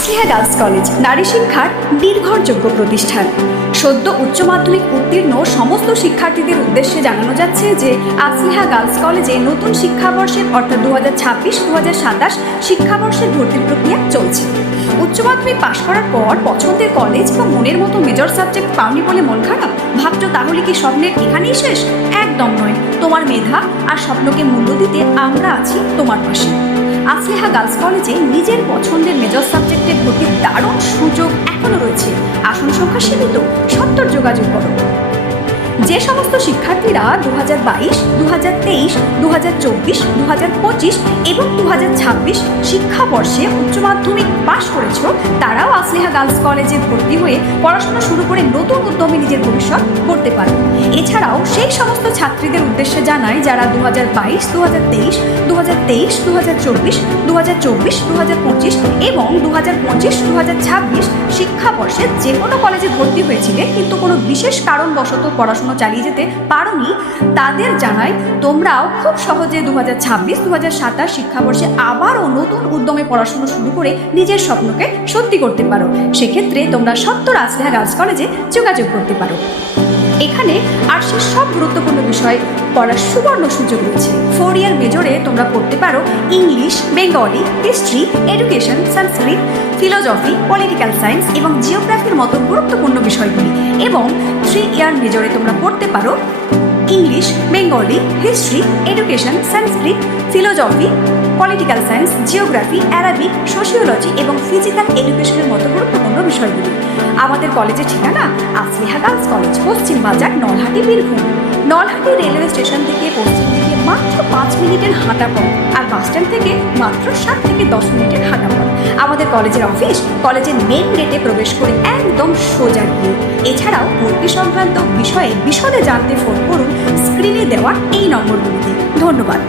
আসলিহা girls college নারী শিক্ষার নির্ভরযোগ্য প্রতিষ্ঠান। সদ্য উচ্চ মাধ্যমিক উত্তীর্ণ সমস্ত শিক্ষার্থীদের উদ্দেশ্যে জানানো যাচ্ছে যে আসলিহা গার্লস কলেজে নতুন শিক্ষাবর্ষের অর্থাৎ 2026-2027 শিক্ষাবর্ষের ভর্তির প্রক্রিয়া চলছে। উচ্চ মাধ্যমিক পাশ করার পর পছন্দের কলেজ বা মনের মতো মেজর সাবজেক্ট পাওনি বলে মন খারাপ? ভাবছো তাহলে কি স্বপ্নের এখানেই শেষ? একদম নয়। তোমার মেধা আর স্বপ্নকে মূল্য দিতে আমরা আছি তোমার পাশে। আসলিহা গার্লস কলেজে নিজের পছন্দের মেজর সাবজেক্টে ভর্তির দারুণ সুযোগ এখনও রয়েছে। আসন সংখ্যা সীমিত, সত্তর যোগাযোগ করো। যে সমস্ত শিক্ষার্থীরা 2022, 2023, 2024, 2025 এবং 2026 শিক্ষাবর্ষে উচ্চ মাধ্যমিক পাশ করেছ, তারাও আসলিহা গার্লস কলেজে ভর্তি হয়ে পড়াশোনা শুরু করে নতুন উদ্যমে নিজের ভবিষ্যৎ গড়তে পারে। এছাড়াও সেই সমস্ত ছাত্রীদের উদ্দেশ্যে জানাই যারা 2022, 2023, 2023, 2024, 2024, 2025 এবং 2025, 2026 শিক্ষাবর্ষে যে কোনো কলেজে ভর্তি হয়েছিলে কিন্তু কোনো বিশেষ কারণবশত পড়াশোনা চালিয়ে যেতে পারোনি, তাদের জানাই তোমরাও খুব সহজে 2026-2027 শিক্ষাবর্ষে আবারও নতুন উদ্যমে পড়াশোনা শুরু করে নিজের স্বপ্নকে সত্যি করতে পারো। সেক্ষেত্রে তোমরা সত্তর আসলিহা গার্লস কলেজে যোগাযোগ করতে পারো। এখানে আর্টসের সব গুরুত্বপূর্ণ বিষয় পড়ার সুবর্ণ সুযোগ রয়েছে। 4 ইয়ার মেজরে তোমরা পড়তে পারো English, Bengali, history, education, Sanskrit, philosophy, political science এবং জিওগ্রাফির মতো গুরুত্বপূর্ণ বিষয়গুলি। এবং 3 ইয়ার মেজরে তোমরা পড়তে পারো English, Bengali, history, education, Sanskrit, philosophy, political science, geography, Arabic, sociology এবং ফিজিক্যাল এডুকেশনের মতো গুরুত্বপূর্ণ বিষয়গুলি। আমাদের কলেজের ঠিকানা আসলিহা গার্লস কলেজ, পশ্চিম বাজার, নলহাটি, বীরভূম। নলহাটি রেলওয়ে স্টেশন থেকে পশ্চিম দিকে মাত্র 5 মিনিটের হাঁটা পথ, আর বাস স্ট্যান্ড থেকে মাত্র 7 থেকে 10 মিনিটের হাঁটা পথ। আমাদের কলেজের অফিস কলেজের মেন গেটে প্রবেশ করে একদম সোজা গিয়ে। এছাড়াও ভর্তি সংক্রান্ত বিষয়ে বিশদে জানতে ফোন করুন স্ক্রিনে দেওয়া এই নম্বরগুলিতে। ধন্যবাদ।